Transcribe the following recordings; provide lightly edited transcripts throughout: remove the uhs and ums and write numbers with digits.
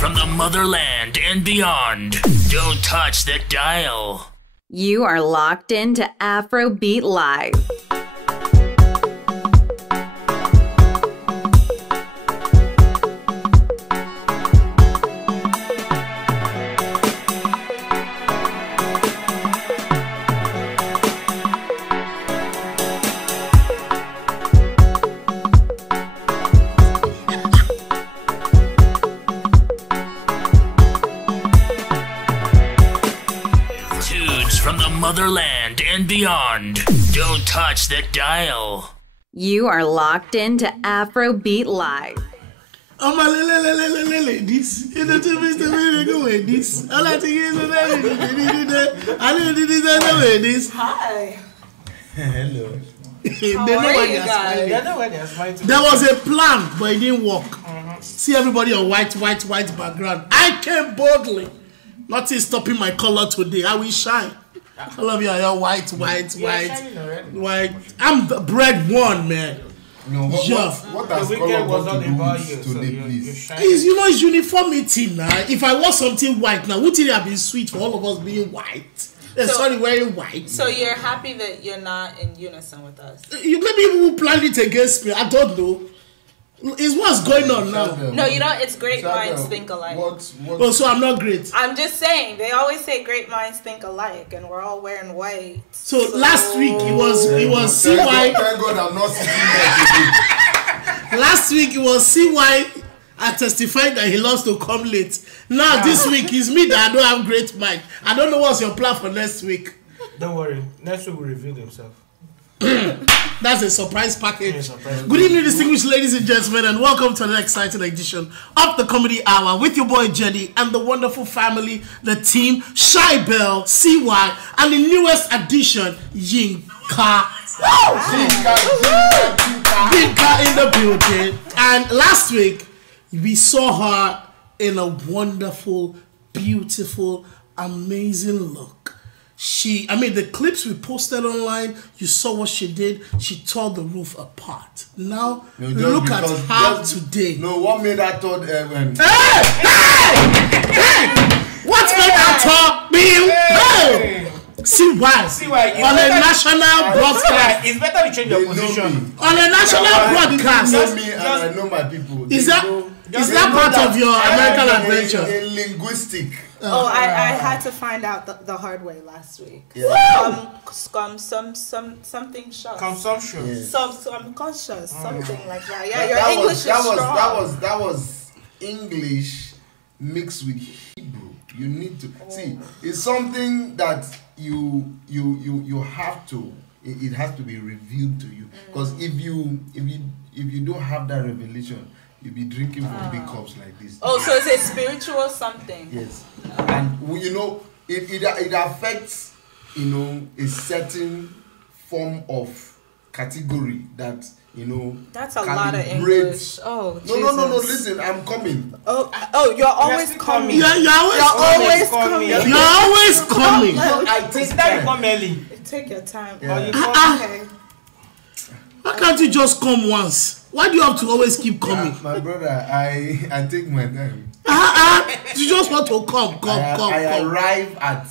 from the motherland and beyond. Don't touch that dial. You are locked into Afrobeat Live. Motherland and beyond. Don't touch that dial. You are locked into Afrobeat Live. Oh my ladies, you don't tell me to go with this. I like to get I didn't do this. Hi. Hello. How are you guys? There was a plan, but it didn't work. See everybody on white background. I came boldly. Nothing stopping my color today. I will shine. All of you are white. I'm the bread one, man. No, what does color got to do with today, please? It's uniformity now. If I want something white now, wouldn't it have been sweet for all of us being white? Wearing white. So you're happy that you're not in unison with us? Maybe you will plan it against me. I don't know. It's what's going on now. No, you know, it's great minds think alike. Oh, so I'm not great. I'm just saying, they always say great minds think alike, and we're all wearing white. So last week it was CY. Thank God I'm not sitting there today. Last week it was CY. I testified that he loves to come late. Now this week it's me that I don't have great mind. I don't know what's your plan for next week. Don't worry, next week will reveal himself. That's a surprise package. Good evening, distinguished ladies and gentlemen, and welcome to an exciting edition of the Comedy Hour with your boy Jenny and the wonderful family, the team, Shy Bell, CY, and the newest addition, Yinka. Yinka in the building. And last week, we saw her in a wonderful, beautiful, amazing look. The clips we posted online, you saw what she did. She tore the roof apart. Now, look at her today. No, what made her thought Hey! What made her thought being? Hey! See why? On a national broadcast. It's better to change your position. On a national broadcast. You know me and I know my people. Is that part of your American adventure? In linguistic. I had to find out the hard way last week. Yeah. Something short. Consumption. Yes. Some conscious, something like that. Yeah, your English is strong. That was English mixed with Hebrew. You need to see. It's something that you have to. It has to be revealed to you. Because if you don't have that revelation, you'll be drinking from big cups like this. Oh, so it's a spiritual something. Yes. And it affects a certain form of category that that's a lot of English. Oh, Jesus. No, listen, I'm coming. Oh, you're always coming. You're always coming. You're always coming. I take time. Come early. Take your time. Yeah. Okay. Why can't you just come once? Why do you have to always keep coming? My brother, I take my time. You just want to come. I arrive at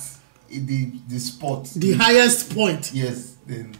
the spot. The highest point. Yes, then.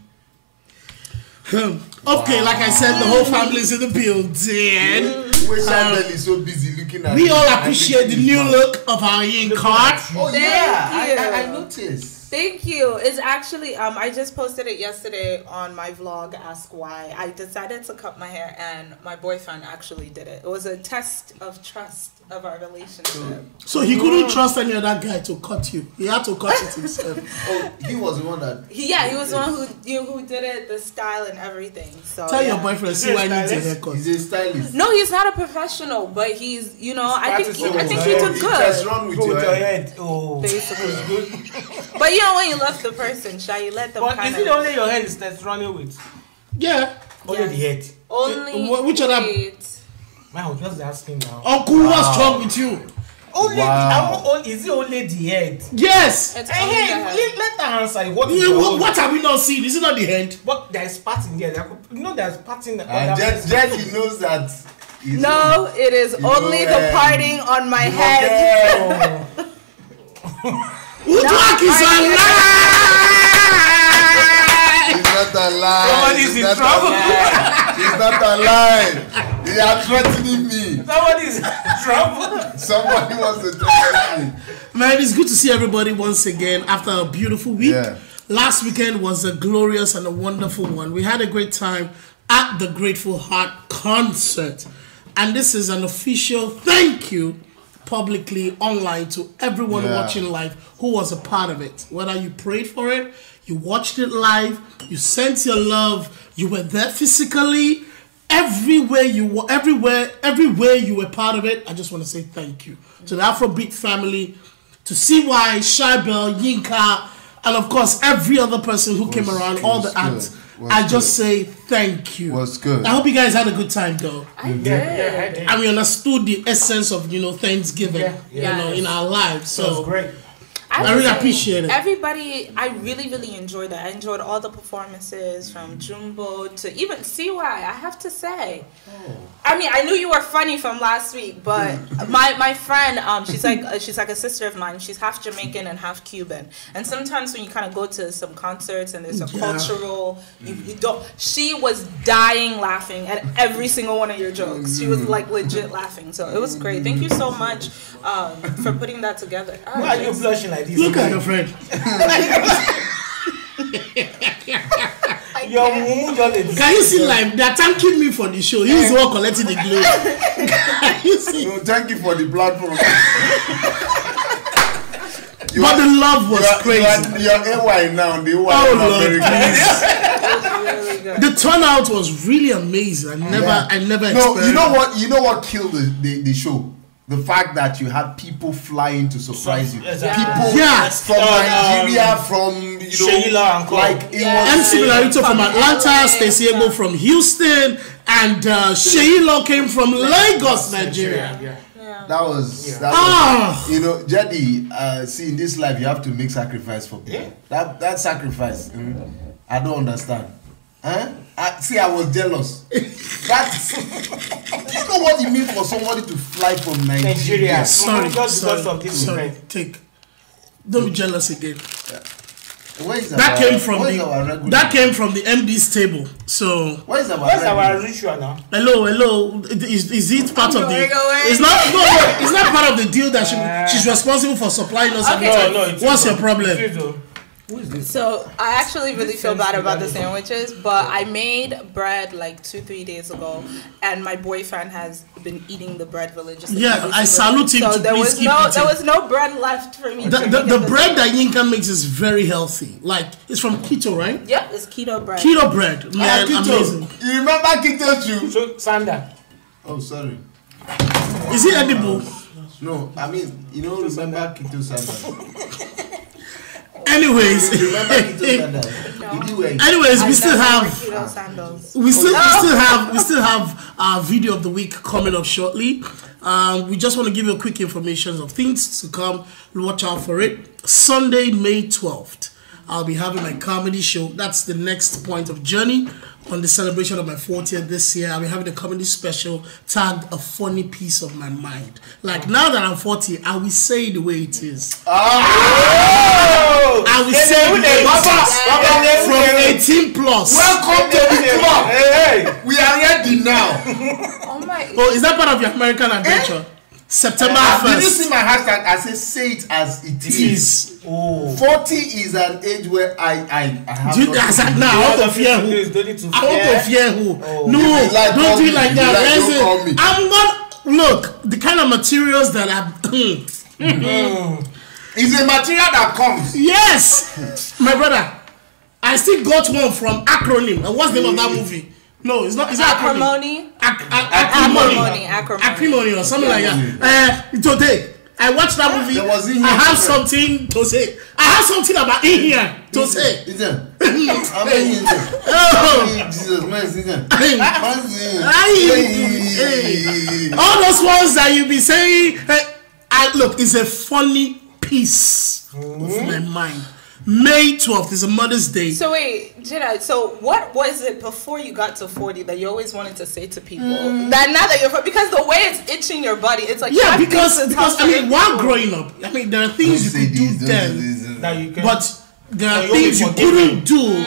Okay, like I said, the whole family is in the building. Is so busy looking at. We all appreciate the new look of our Yin card. Oh yeah, I noticed. Thank you. It's actually I just posted it yesterday on my vlog. Ask Why. I decided to cut my hair, and my boyfriend actually did it. It was a test of trust of our relationship. So he couldn't trust any other guy to cut you. He had to cut it himself. Oh, he was the one that. He was the one who did it, the style and everything. So tell your boyfriend, see why he needs a haircut. He's a stylist. No, he's not a professional, but he's I think you did good. What's wrong with your head? Oh, basically. But when you love the person, shall you let them but is it only your head that's running with? Yeah. Only the head. Only which other? Man, I was just asking now. Uncle, what's wrong with you? Is it only the head? Yes. It's only the head. Let her answer. What have we not seen? Is it not the head? But there's parts in there. There's parts in the Jen, he knows that No, it is only the parting on my head. Woodwork is alive! It's not alive. Somebody's in trouble. It's not alive. They are threatening me. Somebody's in trouble. Somebody wants to threaten me. Man, it's good to see everybody once again after a beautiful week. Yeah. Last weekend was a glorious and a wonderful one. We had a great time at the Grateful Heart concert. And this is an official thank you publicly online to everyone watching live who was a part of it. Whether you prayed for it, you watched it live, you sent your love, you were there physically, everywhere you were part of it. I just want to say thank you to the Afrobeat family, to CY, Shybel, Yinka, and of course every other person who came around, all the acts. I just say thank you. Was good. I hope you guys had a good time though. I did. Yeah, I did. And we understood the essence of Thanksgiving, in our lives. That was So great. I really appreciate it. Everybody, I really, really enjoyed that. I enjoyed all the performances from Jumbo to even CY, I have to say. I mean, I knew you were funny from last week, but my friend, she's like a sister of mine. She's half Jamaican and half Cuban. And sometimes when you kind of go to some concerts and there's a cultural, you don't. She was dying laughing at every single one of your jokes. She was like legit laughing. So it was great. Thank you so much for putting that together. Why are you blushing like this? Look at your friend. Your mumu just Can you see live? They're thanking me for the show. He's the one collecting the glory. Can you see? No, thank you for the platform. But the love was crazy. You're AY now. The AY Oh, in Lord, America. Really good. The turnout was really amazing. I never experienced. You know what killed the show? The fact that you had people flying to surprise you. Exactly. People from Nigeria, from Sheila and Co. like it was. MC Larito from Atlanta, Stacey Ebo from Houston, and Sheila came from Lagos, Nigeria. That was Jedi. See, in this life, you have to make sacrifice for people. That sacrifice, I don't understand. I was jealous. That's you know what it means for somebody to fly from Nigeria. Sorry. Event. Don't be jealous again. Where is That came from the MD's table. So where's our ritual now? hello. Is it part of the? It's not. No, it's not part of the deal that she's responsible for supplying us. Okay. No. What's your problem? Who is this? So I actually really feel bad about the sandwiches, but I made bread like 2-3 days ago, and my boyfriend has been eating the bread religiously. I salute him. So to there please was keep eating. there was no bread left for me. The bread that Yinka makes is very healthy. Like it's from keto, right? Yep, it's keto bread. Keto bread, man, amazing. You remember keto too? So, Sanda. Oh, sorry. Is it edible? No, I mean, remember keto sandals. Anyways, Remember keto sandals? anyways, we still have keto sandals. we still have our video of the week coming up shortly. We just want to give you a quick information of things to come. Watch out for it. Sunday, May 12th, I'll be having my comedy show. That's the next point of journey on the celebration of my 40th this year. I'll be having a comedy special tagged A Funny Piece of My Mind. Like now that I'm 40, I will say it the way it is. I will say it the way it is. From 18 plus. Welcome to the club. Hey. We are ready now. Oh my! Oh, is that part of your American adventure? September 1st. Did you see my hashtag? I say it as it is. Oh. 40 is an age where I have Do you guys are now out of fear who? Out of fear who? No, don't do it like that. I'm not. Look, the kind of materials that It's a material that comes. Yes, my brother. I still got one from Acronym. And what's the name of that movie? No, it's not. It's not Acrimony. Acrimony or something like that. Today, I watched that movie. I have something to say. I have something about in here to say. Jesus, man, all those ones that you be saying. Look, it's a funny piece of my mind. May 12th is a Mother's Day. So wait, Jedi, so what was it before you got to 40 that you always wanted to say to people? That now that you're, because the way it's itching your body, it's like... Yeah, because I mean, while growing up, I mean, there are things you could do then, That you can. but there are you things you only forgive couldn't do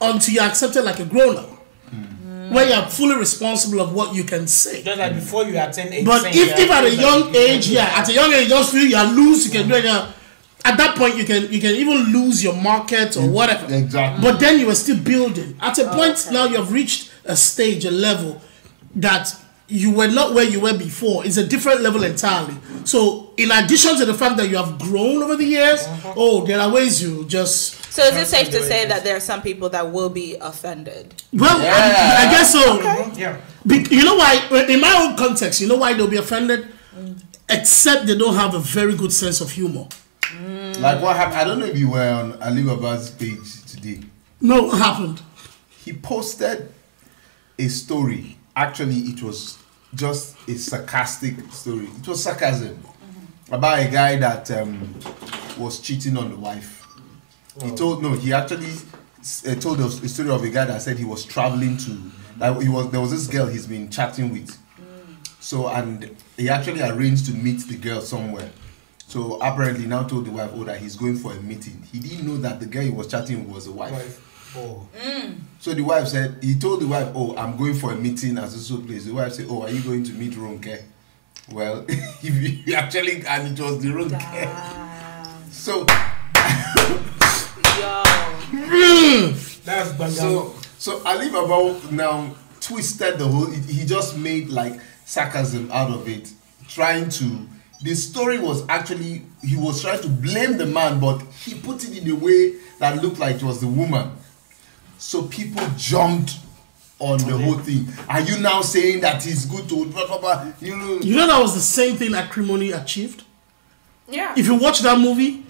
until you're accepted like a grown-up. Where you're fully responsible of what you can say. Just like before you attain 18. But if at a young age, at a young age, you just feel you're loose, you can do it. At that point, you can even lose your market or whatever. Exactly. But then you are still building. At a point now, you have reached a stage, a level that you were not where you were before. It's a different level entirely. So, in addition to the fact that you have grown over the years, there are ways you just... So is it safe to say that there are some people that will be offended? Well, I guess so. Yeah. You know why? In my own context, you know why they'll be offended? Except they don't have a very good sense of humor. Like what happened? I don't know if you were on Alibaba's page today. No, what happened? He posted a story. Actually, it was just a sarcastic story. It was sarcasm about a guy that was cheating on the wife. He actually told us a story of a guy that said he was traveling to, there was this girl he's been chatting with. So, and he actually arranged to meet the girl somewhere. So apparently now told the wife, that he's going for a meeting. He didn't know that the girl he was chatting with was a wife. So the wife said, he told the wife, I'm going for a meeting at this place. The wife said, are you going to meet Ronke? Well, he actually, and it was the Ronke. So, That's bad. so Alibaba now twisted the whole, he just made like sarcasm out of it. The story was actually, he was trying to blame the man, but he put it in a way that looked like it was the woman. So people jumped on the whole thing. Are you now saying that it's good to blah, blah, blah? You know that was the same thing Acrimony achieved? Yeah. If you watch that movie,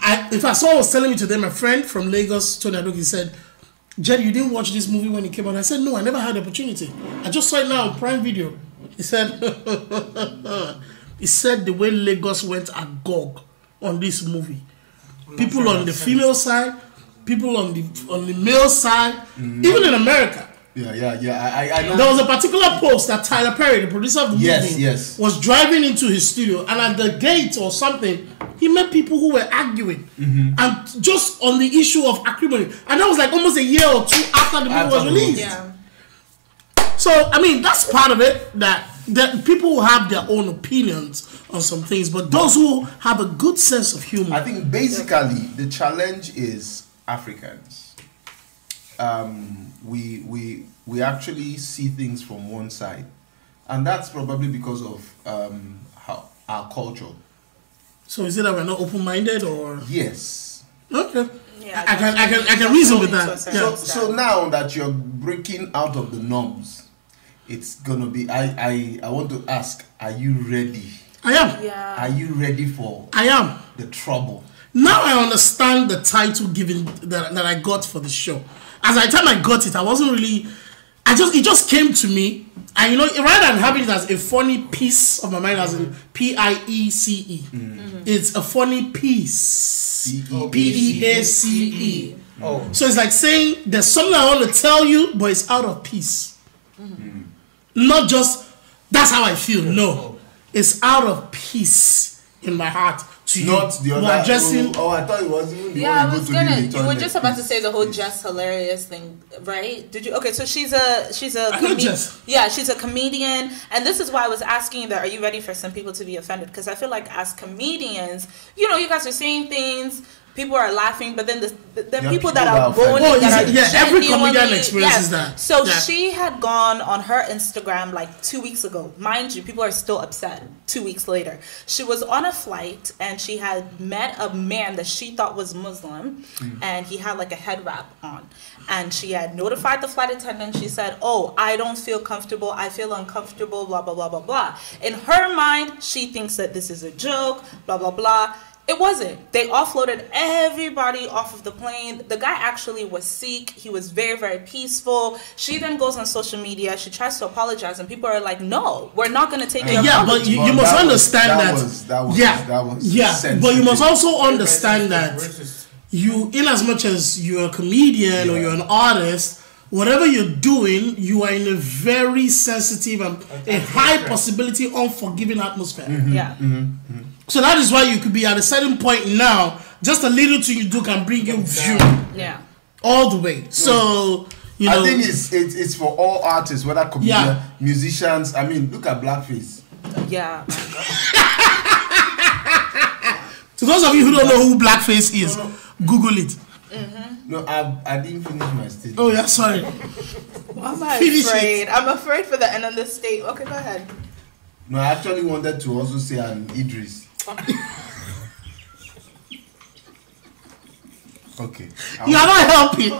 someone was telling me today, my friend from Lagos, Tony Adoki, said, Jed, you didn't watch this movie when it came out. I said, no, I never had the opportunity. I just saw it now on Prime Video. He said, the way Lagos went agog on this movie. People on the female side, people on the male side, even in America. Yeah. I know. There was a particular post that Tyler Perry, the producer of the movie, was driving into his studio, and at the gate or something, he met people who were arguing, and just on the issue of acrimony. And that was like almost a year or two after the movie was released. Yeah. So, I mean, that's part of it, that people have their own opinions on some things, but those who have a good sense of humor. I think basically the challenge is Africans. We actually see things from one side, and that's probably because of our culture. So is it that we're not open-minded, or? Yes. Okay. Yeah, I can reason with that. So now that you're breaking out of the norms, it's gonna be. I want to ask: are you ready? I am. Yeah. Are you ready for? I am. The trouble. Now I understand the title given that I got for the show. As the time I got it, I wasn't really. It just came to me, and rather than having it as a funny piece of my mind, as in PIECE, it's a funny piece. PEACE. So it's like saying there's something I want to tell you, but it's out of peace. Not just that's how I feel. No, it's out of peace in my heart. Not the other. I thought it was even the one you were just about to say the whole just hilarious thing, right? Did you? Okay, so she's a she's a comedian, and this is why I was asking you that. Are you ready for some people to be offended? Because I feel like as comedians, you guys are saying things. People are laughing, but then the people that are boning, every comedian experiences that. So she had gone on her Instagram like 2 weeks ago. Mind you, people are still upset 2 weeks later. She was on a flight and she had met a man that she thought was Muslim, and he had like a head wrap on. And she had notified the flight attendant. She said, I don't feel comfortable. I feel uncomfortable, blah, blah, blah, blah, blah. In her mind, she thinks that this is a joke, blah, blah, blah. It wasn't. They offloaded everybody off of the plane. The guy actually was Sikh. He was very, very peaceful. She then goes on social media. She tries to apologize, and people are like, "No, we're not going to take your apology." But you must understand that. That was But you must also understand that you, in as much as you're a comedian or you're an artist, whatever you're doing, you are in a very sensitive and a high possibility unforgiving atmosphere. Yeah. So that is why you could be at a certain point now, just a little thing you do can bring you view Yeah. all the way. So, you know. I think it's for all artists, whether comedians, musicians. I mean, look at Blackface. Yeah. To those of you who don't know who Blackface is, Google it. No, I didn't finish my statement. Oh, yeah, sorry. I'm not Finish afraid. it. I'm afraid for the end of the state. Okay, go ahead. No, I actually wanted to also say an Idris. Okay. You are not helping.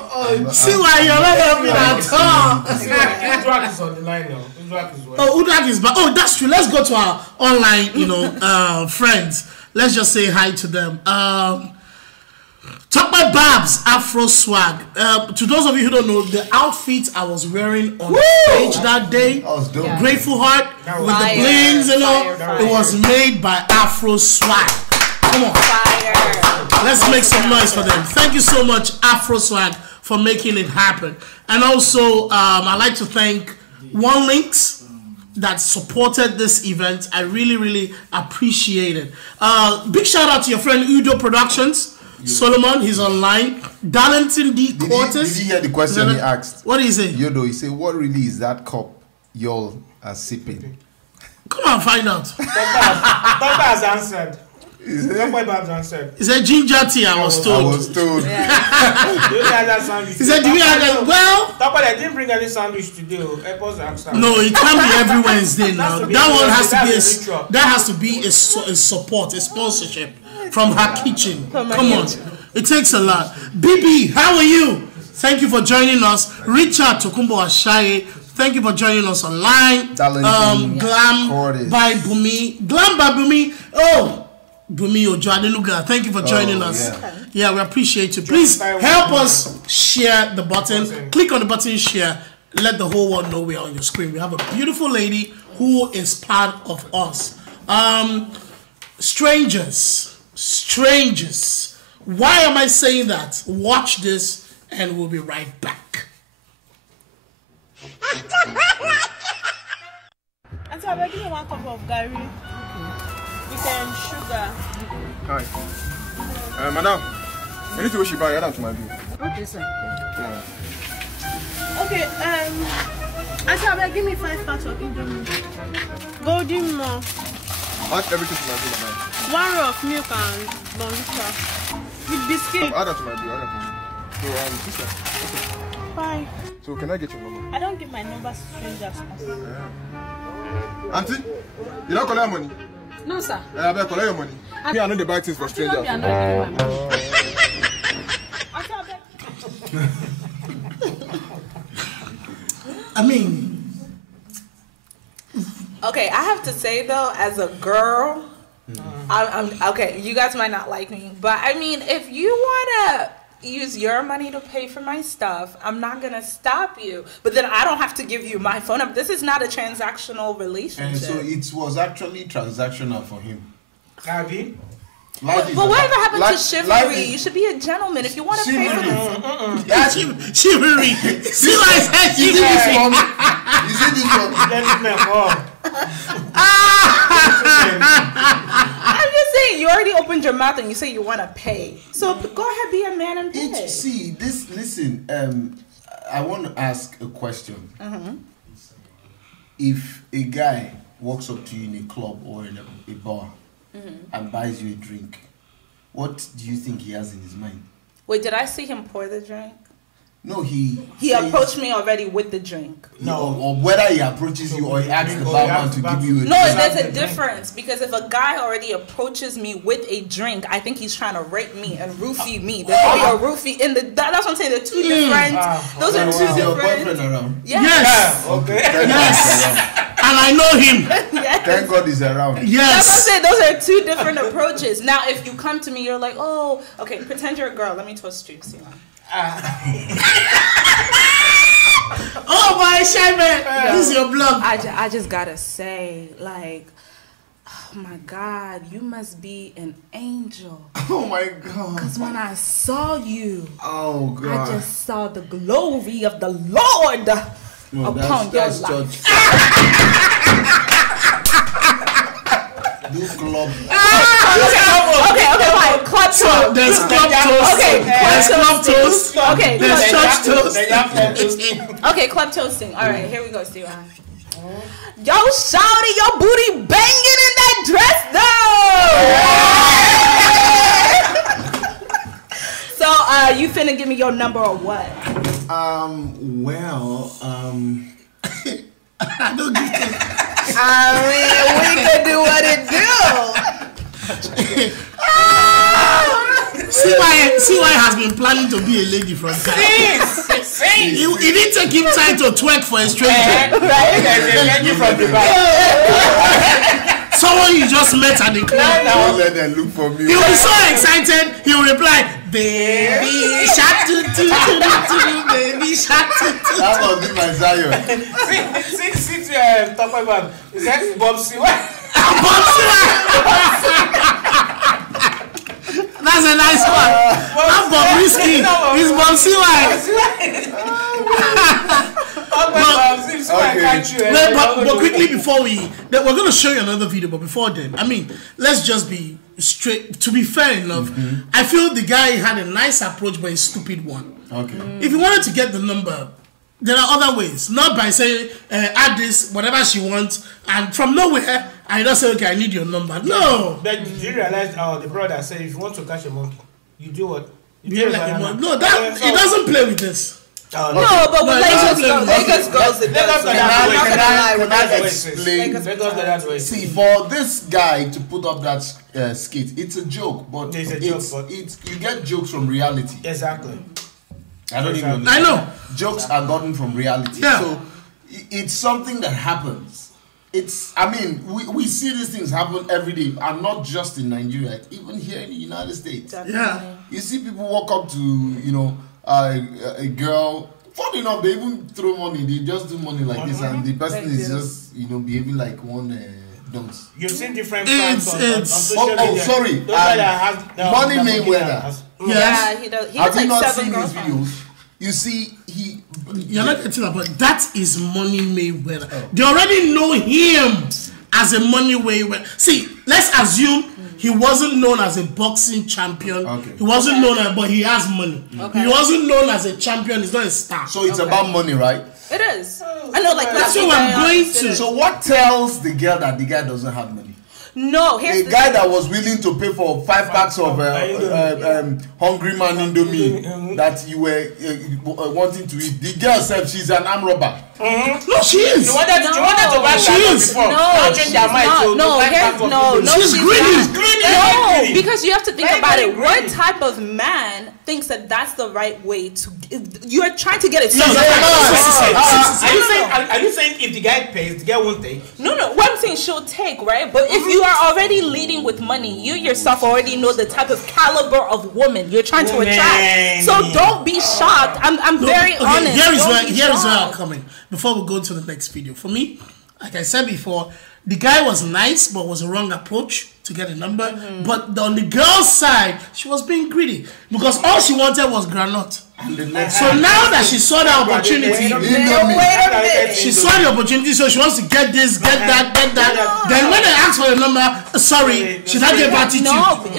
See why you're not helping at all. Udrak is on the line now. Udrak is well. Oh, Udrak is back. Oh, that's true. Let's go to our online, friends. Let's just say hi to them. Talk about Babs Afro Swag. To those of you who don't know, the outfit I was wearing on stage that day, That was dope. Grateful Heart with the blings, Fire. it was made by Afro Swag. Come on. Fire. Let's make some noise for them. Thank you so much, Afro Swag, for making it happen. And also, I'd like to thank One Links that supported this event. I really, really appreciate it. Big shout out to your friend Udo Productions. Solomon, he's online. Darlington D. Cortes. Did you hear the question he asked? What is it? Yodo, he said, what really is that cup y'all are sipping? Come on, find out. Doctor has answered. Doctor has answered. He said ginger tea, I was I told. was told. Do you have that sandwich? He said, do we have that? Well, Doctor, I didn't bring any sandwich today. Airports answer. no, it can't be every Wednesday now. to be That every one has to Wednesday. be That's a ritual. that has to be a support, a sponsorship from her kitchen. Come on, it takes a lot. BB, how are you? Thank you for joining us. Richard Tokumbo Ashaye, thank you for joining us online. Darlington Glam Cordes. by Bumi. Glam by Bumi. Oh, Bumi Ojo Adenuga, thank you for joining us. Yeah, we appreciate you. Please help us share the button. Click on the button, share. Let the whole world know we are on your screen. We have a beautiful lady who is part of us. Strangers. Why am I saying that? Watch this and we'll be right back. And so I'm giving 1 cup of Gary with sugar. Hi. Madam, you need to wish you buy that to my bill. Okay, sir. Yeah. Okay, and so I'm give me 5 packs of Indomie. Golden more. Add everything to my bill, madam. 1 row of milk and bonvita. With biscuit. Add that to my bill. Add that to my bill. So, sister. Bye. So, can I get your number? I don't give my number to strangers. Auntie, you don't collect money? No, sir. I better collect your money. Me, I know the buy things for strangers. I'm not giving my money. I mean, Okay, I have to say though, as a girl, I'm okay. You guys might not like me, but I mean, if you wanna use your money to pay for my stuff, I'm not gonna stop you. But then I don't have to give you my phone number. This is not a transactional relationship. And so it was actually transactional for him. Abby? Life is But whatever happened life- to chivalry? life is- You should be a gentleman if you want to pay for this. chivalry. See what I said? You see this Chivalry. one? You see this one? Gentlemen, I'm just saying, you already opened your mouth and you say you want to pay. So go ahead, be a man and pay. Listen, I want to ask a question. If a guy walks up to you in a club or in a bar and buys you a drink, what do you think he has in his mind? Wait, did I see him pour the drink? No, he He approached me already with the drink. or whether he approaches you or he asks the Or he barman asks to the give you a No, drink. there's a difference because if a guy already approaches me with a drink, I think he's trying to rape me and roofie me. There's already a roofie in the. That's what I'm saying. They're two different. Those are Is two your boyfriend different. around? Yes. okay. Thank God he's around. And I know him. Yes. Thank God he's around. That's what I'm Yes. saying. Those are two different approaches. Now, if you come to me, you're like, oh, okay, pretend you're a girl. Let me toast you. See one. Oh, my shy man. This is your blog. I just gotta say, like, Oh my God, you must be an angel. Oh my God. Because when I saw you, Oh God. I just saw the glory of the Lord upon your life. Do club. Okay, fine. Club toast. There's club toast. Okay, There's club toast. Okay, There's church toast. okay, club toasting. All right, here we go, Steve. Yo, shawty, your booty banging in that dress, though. So, you finna give me your number or what? Well, I don't give a I mean, we could do what it do. See why he has been planning to be a lady from Ghana. It didn't take him time to twerk for a stranger. Someone you just met at the club. don't let them look for me. He'll be so excited, he'll reply, baby shark doo doo doo doo, baby shark doo doo. That must be my Zion. Since talk about is that Bob Siwa? That's a nice one. Not Bob Risky. It's Bob Siwa. But quickly before we're going to show you another video, but before then, I mean, let's just be straight. To be fair enough, I feel the guy had a nice approach, but a stupid one. Okay. If you wanted to get the number, there are other ways. Not by saying, add this, whatever she wants, and from nowhere, I just say, okay, I need your number. No. But did you realize the brother said if you want to catch a monkey, you do what? Behave like a monkey. No, that it doesn't play with this. No, but with Lagos girls, it does. See, for this guy to put up that skit, it's a joke, but you get jokes from reality. Exactly. I don't even understand. I know. Jokes are gotten from reality. Yeah. So it's something that happens. I mean, we see these things happen every day, and not just in Nigeria, even here in the United States. Yeah. You see people walk up to, a girl. Funny enough, they even throw money. They just do money like this, and the person is just, behaving like one dunce. You've seen different fans on social media. Oh, sorry. Money Mayweather. Yeah, he does. He Have has you like not 7 seen his girlfriends. videos? You see, You're not getting that, but that is Money Mayweather. They already know him as a Money Mayweather. See, let's assume he wasn't known as a boxing champion. Okay. He wasn't known as, but he has money. Okay. He wasn't known as a champion. He's not a star. so it's about money, right? It is. I know, like That's what I'm going to. So what tells the girl that the guy doesn't have money? No, here's A the guy thing. that was willing to pay for 5 packs of Hungry Man Indomie that you were wanting to eat. The girl said she's an arm robber. No, she is. You wanted to buy She that is. before. No, Now change their mind to no, buy here's, back of no, Indomie. no, She's greedy. not. Greedy. No, Greedy. because you have to think Very, about very it. What greedy. type of man thinks that that's the right way to? You're trying to get it. No, Are you saying if the guy pays, the girl won't take? No. What I'm saying, she'll take, right? But if you are already leading with money, you yourself already know the type of caliber of woman you're trying to attract. So don't be shocked. I'm very honest. Here is Don't be where I'm shocked. coming. Before we go to the next video, for me, like I said before, the guy was nice, but was a wrong approach to get a number. But on the girl's side, she was being greedy because all she wanted was granite. So now that she saw the opportunity, she saw the opportunity, so she wants to get this, get that. Then when they asked for the number, sorry, she not give attitude.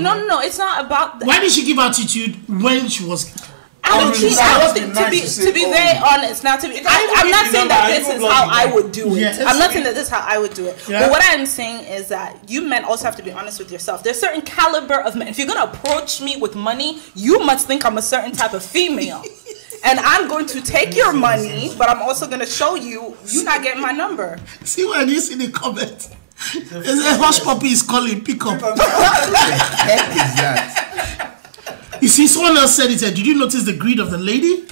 No. It's not about that. Why did she give attitude when she was? To be very honest, now I'm not saying that this is how I would do it. Yes. I'm not saying that this is how I would do it. Yeah. But what I'm saying is that you men also have to be honest with yourself. There's certain caliber of men. If you're gonna approach me with money, you must think I'm a certain type of female. And I'm going to take your money, but I'm also gonna show you're not getting my number. See when you see the comment. It's a hush puppy is calling, pick up. What the heck is that? You see, someone else said it. Did you notice the greed of the lady?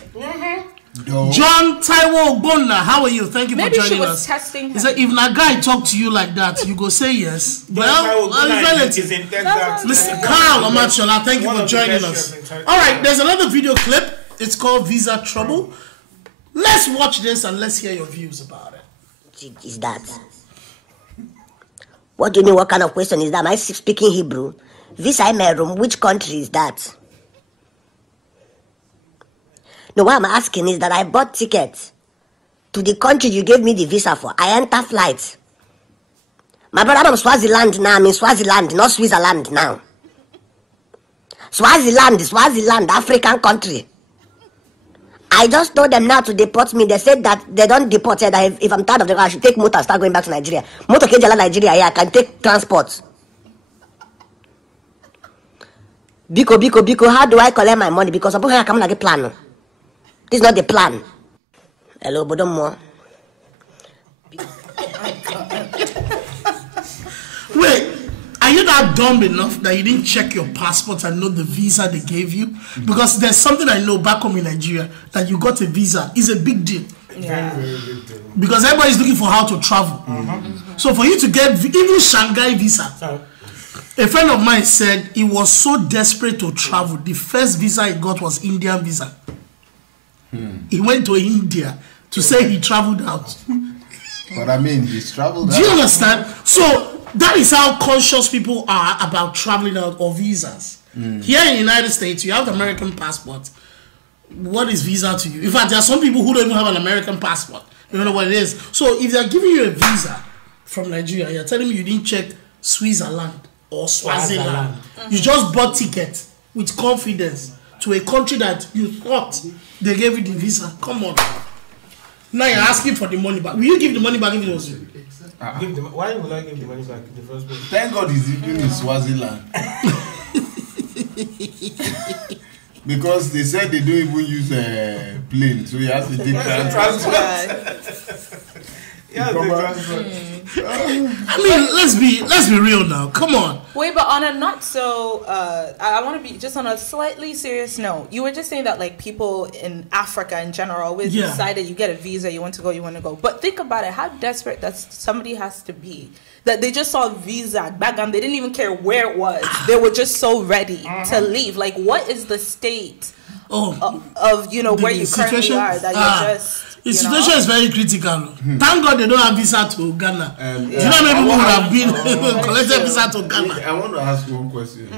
No. John Taiwo Ogbonna, how are you? Thank you Maybe for she joining was us. testing He him. said, if a guy talk to you like that, you go say yes. Well, relative. in Texas. Mr. Carl Amachola, thank you One for of the joining best us. chefs in All right, there's another video clip. It's called Visa Trouble. Let's watch this and let's hear your views about it. Is that What do you mean? What kind of question is that? Am I speaking Hebrew? Visa room. Which country is that? No, what I'm asking is that I bought tickets to the country you gave me the visa for. I enter flight. My brother, I'm Swaziland now. I'm in Swaziland, not Switzerland now. Swaziland, African country. I just told them now to deport me. They said that they don't deport. Said that if I'm tired of the car, I should take motor and start going back to Nigeria. Motor Kejala, Nigeria, yeah, I can take transport. Biko, how do I collect my money? Because I'm going to come like a plan. This is not the plan. Hello, Bodomo. Wait, are you not dumb enough that you didn't check your passport and know the visa they gave you? Because there's something I know back home in Nigeria that you got a visa is a big deal. Yeah. Very big deal. Because everybody's looking for how to travel. So for you to get even Shanghai visa, a friend of mine said he was so desperate to travel. The first visa he got was Indian visa. He went to India to say he traveled out. But I mean, he's traveled out. Do you understand? So that is how conscious people are about traveling out or visas. Here in the United States, you have the American passport. What is visa to you? In fact, there are some people who don't even have an American passport. You don't know what it is. So if they're giving you a visa from Nigeria, you're telling me you didn't check Switzerland or Swaziland. You just bought ticket with confidence to a country that you thought they gave you the visa. Come on. Now you're asking for the money back. Will you give the money back if it was you? Why would I give the money back in the first place? Thank God he's even in Swaziland. Because they said they don't even use a plane, so he has to take transport. I mean, let's be real now. Come on. Wait, but on a not so, I want to be just on a slightly serious note. You were just saying that like people in Africa in general always decided you get a visa, you want to go. But think about it, how desperate that somebody has to be that they just saw a visa back and they didn't even care where it was. They were just so ready to leave. Like, what is the state of you know where you currently are that you're just. The situation is very critical. Thank God they don't have visa to Ghana. Do you know how many people would have been collected visa to Ghana? I want to ask one question.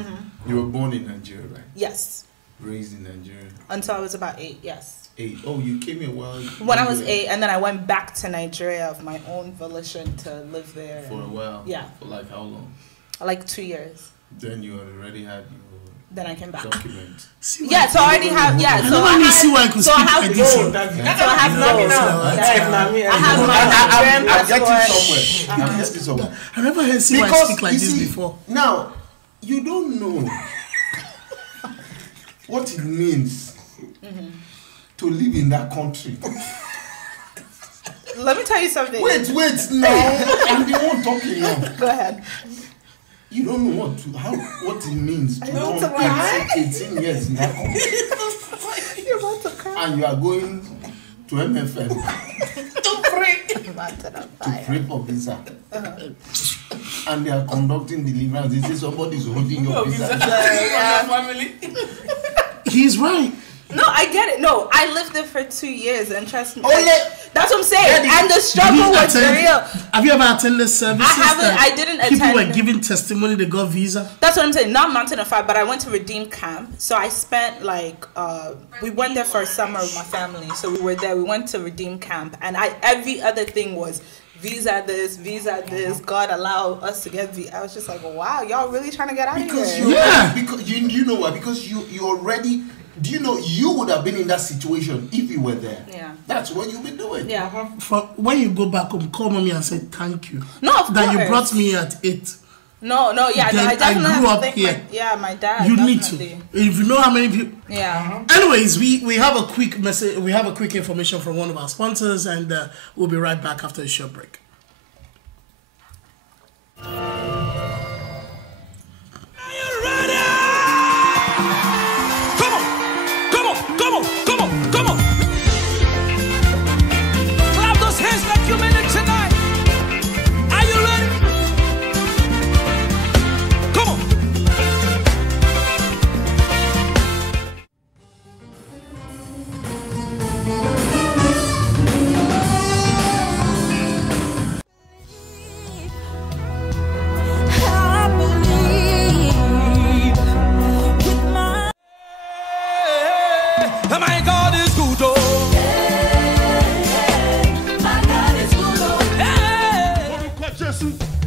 You were born in Nigeria, right? Yes. Raised in Nigeria? Until I was about 8, yes. 8? Oh, you came here when I was 8, and then I went back to Nigeria of my own volition to live there. For a while? Yeah. For like how long? Like 2 years. Then you already had your... Then I came back. Document. Yeah, so I already have. Yeah, so I I never heard CY speak like this before. Now, you don't know what it means to live in that country. Let me tell you something. Wait, now. I'm the one talking now. Go ahead. You don't know what it means to come 18 years in that country. You're about to cry. And you are going to MFM to pray for visa. And they are conducting deliverance. They say somebody is holding your visa. Family. He's right. No, I get it. No, I lived there for 2 years, and trust me. That's what I'm saying. And the struggle was real. Have you ever attended services? I haven't. I didn't attend. People were giving testimony they got visa. That's what I'm saying. Not Mountain of Fire, but I went to Redeem Camp. So I spent like we went there for a summer with my family. So we were there. We went to Redeem Camp, and every other thing was visa this, God allow us to get visa. I was just like, wow, y'all really trying to get out of here. Because you know why? Because you already. Do you know you would have been in that situation if you were there? Yeah. That's what you've been doing. Yeah. When you go back home, call mommy and say thank you. No, of that course. You brought me at 8. No, yeah. I definitely grew have up to thank here. my dad. You definitely. need to. If you know how many people. Yeah. Anyways, we have a quick message. We have a quick information from one of our sponsors, and we'll be right back after a short break.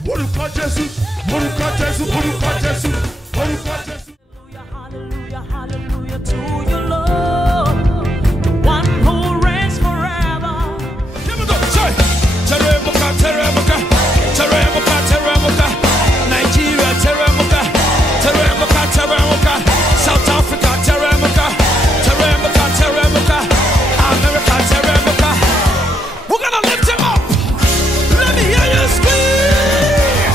Orúkọ Jésù, orúkọ Jésù, orúkọ Jésù, orúkọ Jésù. Hallelujah, hallelujah to you, Lord, the one who reigns forever. Here we go. Say, Teremuka, Teremuka, Teremuka, Teremuka, Nigeria, Teremuka, Teremuka, Teremuka, South Africa, Teremuka, Teremuka, Teremuka, America, Teremuka. We're gonna lift him up. Let me hear you scream.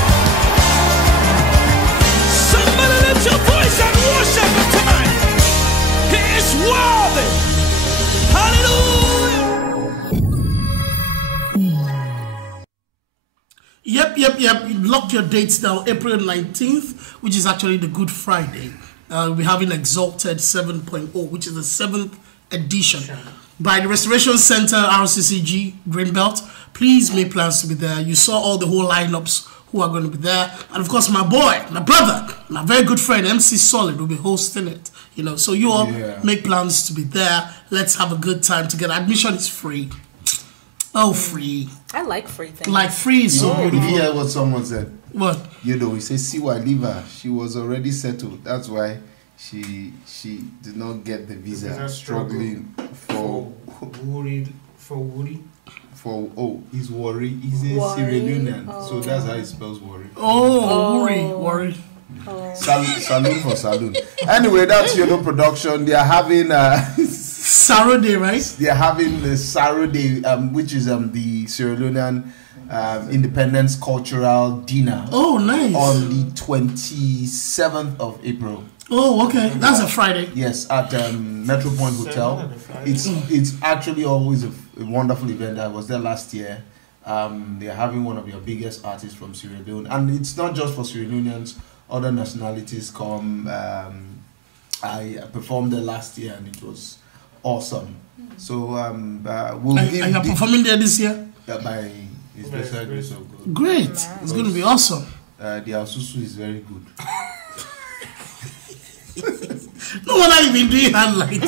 Somebody lift your voice and worship him tonight. He is worthy. Hallelujah. Yep. Lock your dates down. April 19th, which is actually the Good Friday. We'll be having Exalted 7.0, which is the 7th edition by the Restoration Center, RCCG, Greenbelt. Please make plans to be there. You saw all the whole lineups who are going to be there. And of course, my boy, my brother, my very good friend, MC Solid, will be hosting it. You know, so you all make plans to be there. Let's have a good time together. Admission is free. Oh, free. I like free things. Like free is so beautiful. Did you hear what someone said? What? You know, he said, Siwa, leave her. She was already settled. That's why she did not get the visa. Struggling for worried for worry. He's worry. He's a Sierra Leonean, so that's how he spells worry. Worry. Saloon for saloon. Anyway, that's Yodo Production. They are having Saro Day, right? They are having the Saro Day, which is the Sierra Leonean Independence Cultural Dinner. Oh, nice. On the 27th of April. Oh, okay. That's a Friday. Yes, at Metro Point Hotel. It's actually always a wonderful event. I was there last year. They're having one of your biggest artists from Sierra Leone, and it's not just for Sierra Leoneans. Other nationalities come. I performed there last year, and it was awesome. So we'll and you're performing there this year? By His special grace of God. Great. It's going to be awesome. The Asusu is very good. No wonder you've been doing hand like this.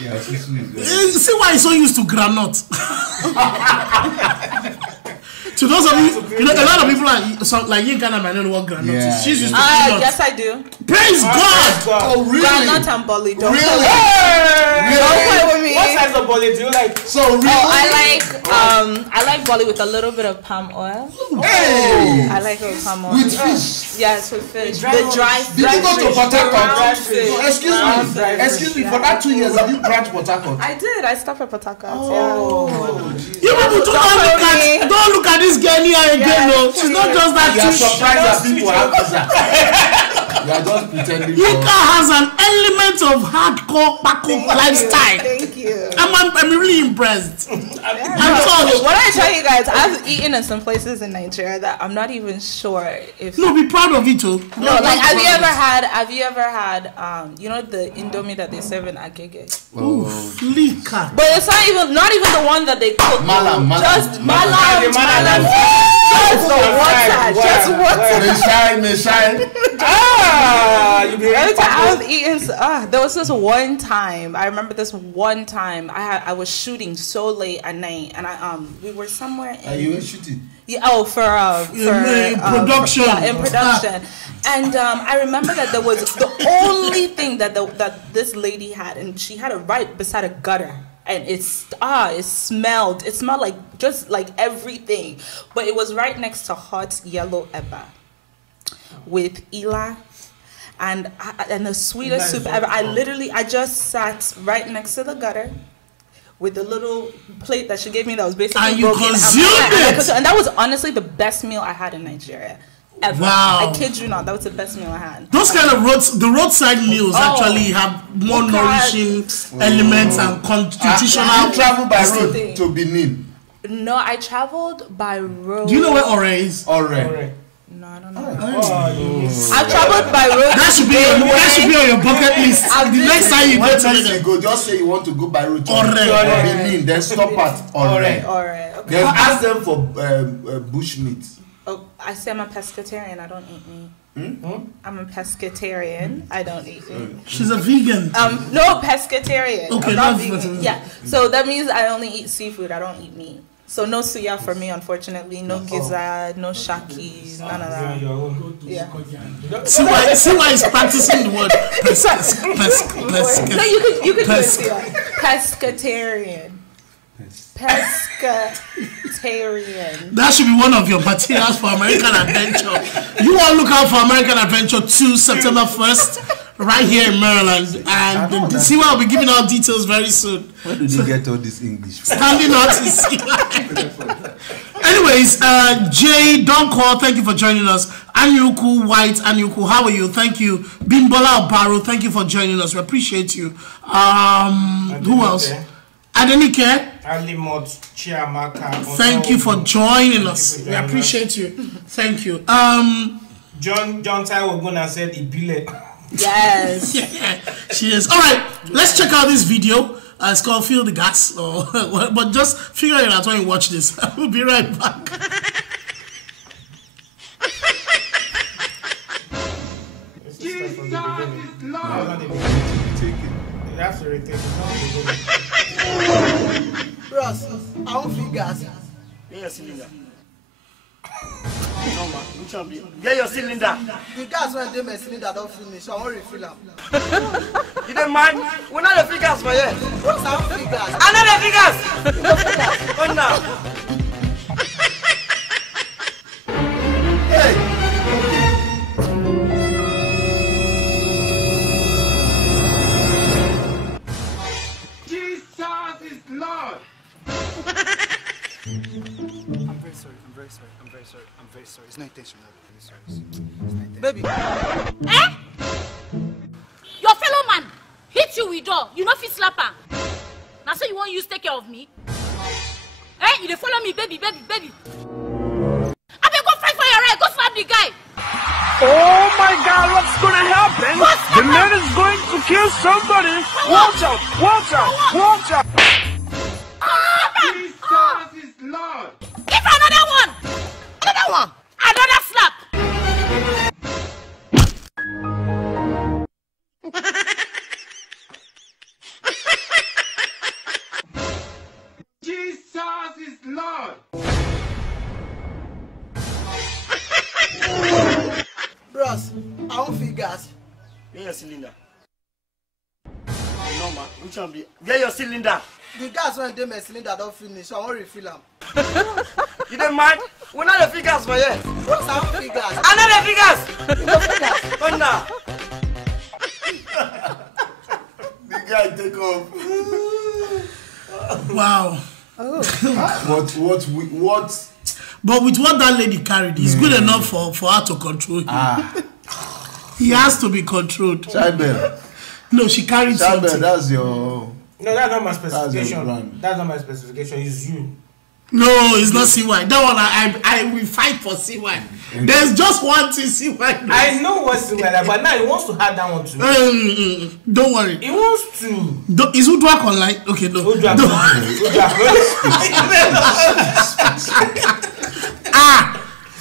Yeah, see why he's so used to granite. To those of you know, a lot of people are like you kind of might not know what granite is. She's used to peanuts. Yes, I do. Praise God! Oh, really? Granite and bolly. Don't really? Don't play with me. What size of bolly do you like? So really? Oh, I like bolly with a little bit of palm oil. Hey! I like it with palm oil. With fish? Yes, with fish. Did you go to Port Harcourt? Excuse me. For that 2 years, have you branched Port Harcourt? I did. I stopped at Port Harcourt. Oh, you people don't look at this girl here again, no. She's not just that. You are surprised that people have visa. You are just pretending. Yinka has an element of hardcore Paco lifestyle. Thank you. I'm really impressed. I'm sorry. What I tell you guys, I've eaten in some places in Nigeria that I'm not even sure if. No, be proud of it too. No, like have you ever had you know the Indomie that they serve in Agege? Oh, Lika. But it's not even the one that they cook. Malam. Just malam. Just the water. Just water. Meshai. I was eating. There was this one time. I remember this one time. I was shooting so late at night, and we were somewhere. You were shooting. Yeah, for production. In production, and I remember that there was the only thing that this lady had, and she had it right beside a gutter. And it smelled like just like everything, but it was right next to hot yellow eba with ila and the sweetest soup ever. I just sat right next to the gutter with the little plate that she gave me that was basically and broken. You consumed it. And that was honestly the best meal I had in Nigeria. Ever. Wow. I kid you not, that was the best meal I had. Those kind of roadside meals actually have more nourishing elements and nutritional. You travel by road to Benin? No, I traveled by road. Do you know where Ore is? Ore. No, I don't know. I traveled by road. That should be on your bucket list. The next time you go, just say you want to go by road to Benin, then stop at Ore. Okay. Then ask them for bush meat. Oh, I say I'm a pescatarian. I don't eat meat. I'm a pescatarian. I don't eat meat. She's a vegan. No, pescatarian. Okay, I'm not vegan. Yeah. So that means I only eat seafood. I don't eat meat. So no suya for me, unfortunately. No giza, no shaki, none of that. Yeah. See why he's practicing the word No, you could do it. Pescatarian. Pescatarian. That should be one of your materials for American Adventure. You all look out for American Adventure 2, September 1st, right here in Maryland. And see why I'll be giving out details very soon. Where did you get all this English from? Standing out to see. Anyways, Jay, don't call. Thank you for joining us. Anyuku White, Anyuku, how are you? Thank you. Bimbola Obaro, thank you for joining us. We appreciate you. Who else? Adenike. Alimot Chiamaka. Thank you for joining us. We appreciate you. Thank you. John Taiwo Guna said Ibile. Yes. Yeah, she is. All right, let's check out this video. It's called Feel the Gas. But just figure it out when you watch this. We'll be right back. You have to retake it. Bros, I don't feel gas. Get your cylinder. No man, get your cylinder. The gas when they my cylinder don't finish, I won't refill them. You don't mind? We're not the figures for you. Bros, I don't feel gas. I'm not the figures. Oh no. Hey. I'm very sorry. It's not intentional. Baby. Eh? Your fellow man hit you with door. You know fit slap her. Now so you want use take care of me? Eh? You dey follow me, baby. I better go fight for your right. Go slap the guy. Oh my God, what's gonna happen? The man is going to kill somebody. Watch out! Jesus is Lord. Give her another one. Another slap. Jesus is Lord. Bros, I don't feel gas. Get your cylinder. No man, which one be? Get your cylinder. The gas when they my cylinder don't finish, I won't refill them. You don't mind? We're not the figures for you. Bros, I don't feel gas. I'm not the figures. Oh no. The guy take off. Wow. What? But with what that lady carried, it's good enough for her to control him. He has to be controlled. Chibel. No, she carried something. That's your... No, that's not my specification. That's not my specification. It's you. No, it's not CY. That one I will fight for CY. There's just one thing CY. I know what CY like, but now he wants to have that one too. Don't worry. He wants to. Is Udwak online? Okay, no.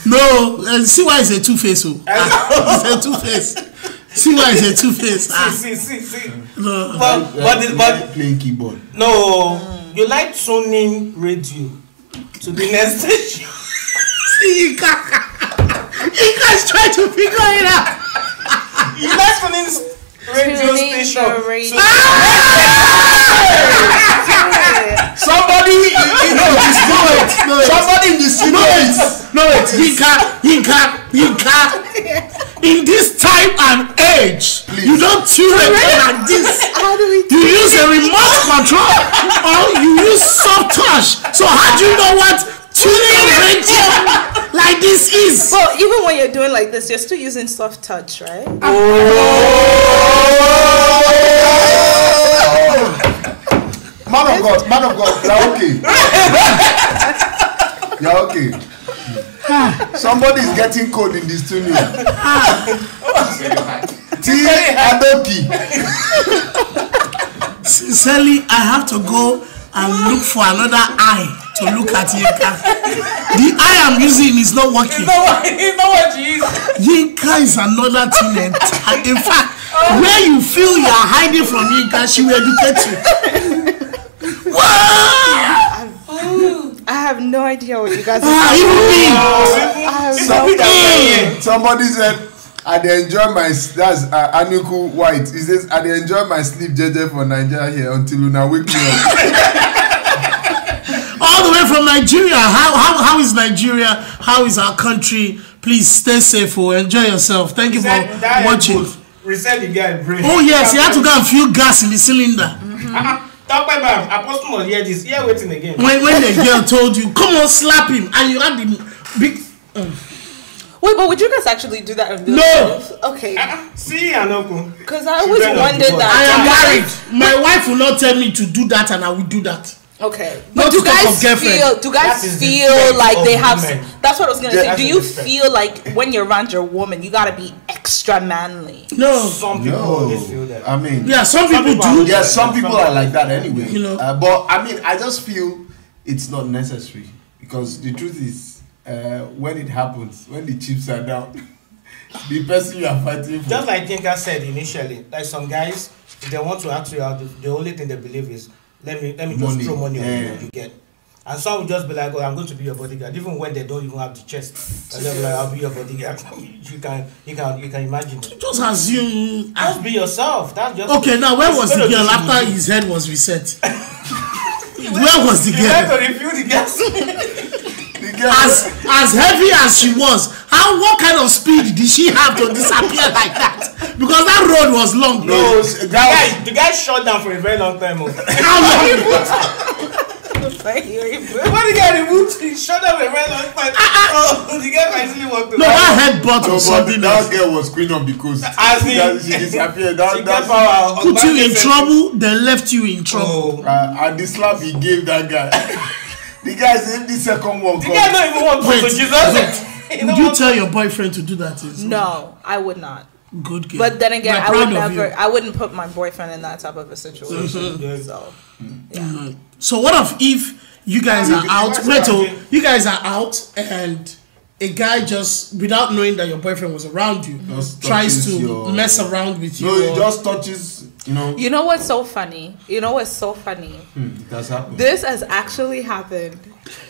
No, CY is a two-face. It's a two-face. CY is a two-face. See. No. But playing keyboard. No, you like tuning radio to the next station. See, Ika's trying to figure it out. You like tuning radio station. Somebody in the studio. No, Yinka. In this time and age, please. You don't tune it like this. You use a remote control or you use soft touch. So how do you know what tuning radio like this is? Well, even when you're doing like this, you're still using soft touch, right? Man of God, you're okay. Somebody is getting cold in this studio. Sincerely, I have to go and look for another eye to look at Yinka. The eye I'm using is not working. You know what you use? Yinka is another thing. In fact, where you feel you are hiding from Yinka, she will educate you. Wow! I have no idea what you guys are Somebody said, I enjoy my, that's Anuku White. He says, I enjoy my sleep JJ for Nigeria here until Luna wake me up. All the way from Nigeria. How is Nigeria? How is our country? Please stay safe or enjoy yourself. Thank you for watching. Reset the guy brain. Oh yes, he had to go and fill gas in the cylinder. Talk about Apostle must hear this. Here waiting again. When the girl told you, come on, slap him, and you had the big. Wait, but would you guys actually do that? No. Okay. See, Anoku. Because I always wondered that. I am married. My wife will not tell me to do that, and I will do that. Okay. But do guys feel like they have? That's what I was gonna say. Do you feel like when you're around your woman, you gotta be extra manly? No. Some people always feel that. I mean, yeah, some people do. Yeah, some people are like that anyway. You know. But I mean, I just feel it's not necessary because the truth is, when it happens, when the chips are down, the person you are fighting for. Just like Tinka said initially, like some guys, if they want to ask you out, the only thing they believe is, let me just throw money on you get. And some will just be like, oh, I'm going to be your bodyguard, even when they don't even have the chest. And they'll be like, I'll be your bodyguard. You can imagine. Just assume. Just be yourself. That's just okay. Now, where was the girl after his head was reset? Where was the girl? You had to refill the gas. As heavy as she was, what kind of speed did she have to disappear like that? Because that road was long. No, the guy shut down for a very long time. How long? When the guy removed, he shut down for a very long time. The guy finally walked away. No, that headbutt was something else. That girl was queen of the coast. She disappeared. Put you in trouble, then left you in trouble. And the slap he gave that guy. The guy said the second one. The guy don't even want to Jesus. Would you tell your boyfriend to do that? No, I would not. Good girl. But then again, I wouldn't put my boyfriend in that type of a situation. So, yeah. So what if you guys are out? You guys are out and a guy just, without knowing that your boyfriend was around you, tries to mess around with you. No, he just touches. You know what's so funny? It has happened. This has actually happened.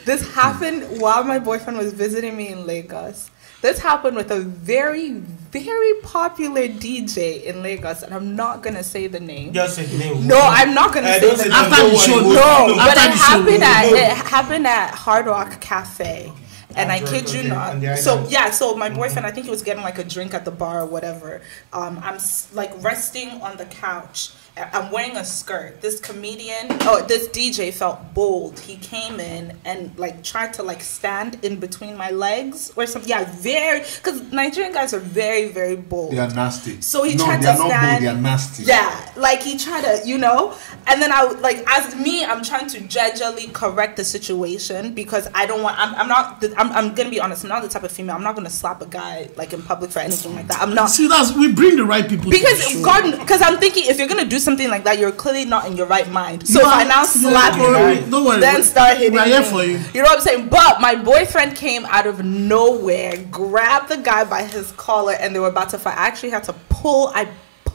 This happened while my boyfriend was visiting me in Lagos. This happened with a very, very popular DJ in Lagos, and I'm not gonna say the name. Just say the name. No, I'm not gonna say the name. After the show. No, but it happened at Hard Rock Cafe. And I kid you not. So my boyfriend, I think he was getting like a drink at the bar or whatever. I'm like resting on the couch. I'm wearing a skirt. This DJ felt bold. He came in and like tried to like stand in between my legs or something. Yeah, because Nigerian guys are very, very bold. They are nasty. So he tried to stand. Not bold, they are nasty. Yeah, like he tried to, and then I'm trying to gingerly correct the situation because I don't want. I'm gonna be honest. I'm not the type of female. I'm not gonna slap a guy like in public for anything like that. I'm not. See, we bring the right people. Because I'm thinking if you're gonna do something like that, you're clearly not in your right mind. So if I now slap you, then start hitting me. For you. You know what I'm saying? But my boyfriend came out of nowhere, grabbed the guy by his collar, and they were about to fight. I actually had to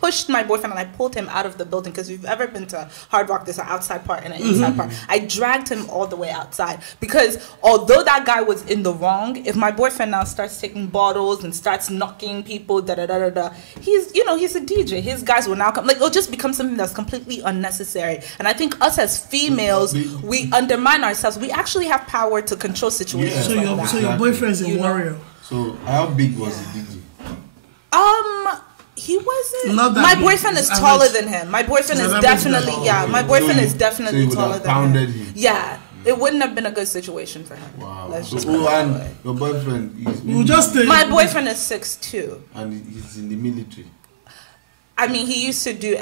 pushed my boyfriend and I pulled him out of the building because if you've ever been to Hard Rock, there's an outside part and an inside part. I dragged him all the way outside because although that guy was in the wrong, if my boyfriend now starts taking bottles and starts knocking people, he's a DJ. His guys will now come. Like, it'll just become something that's completely unnecessary. And I think us as females, we undermine ourselves. We actually have power to control situations. Yeah. So your boyfriend's a warrior. So how big was the DJ? He wasn't. My boyfriend is taller than him. My boyfriend is definitely My boyfriend is definitely taller than him. Yeah, it wouldn't have been a good situation for him. Wow. And your boyfriend my boyfriend is 6'2", and he's in the military. I mean, he used to do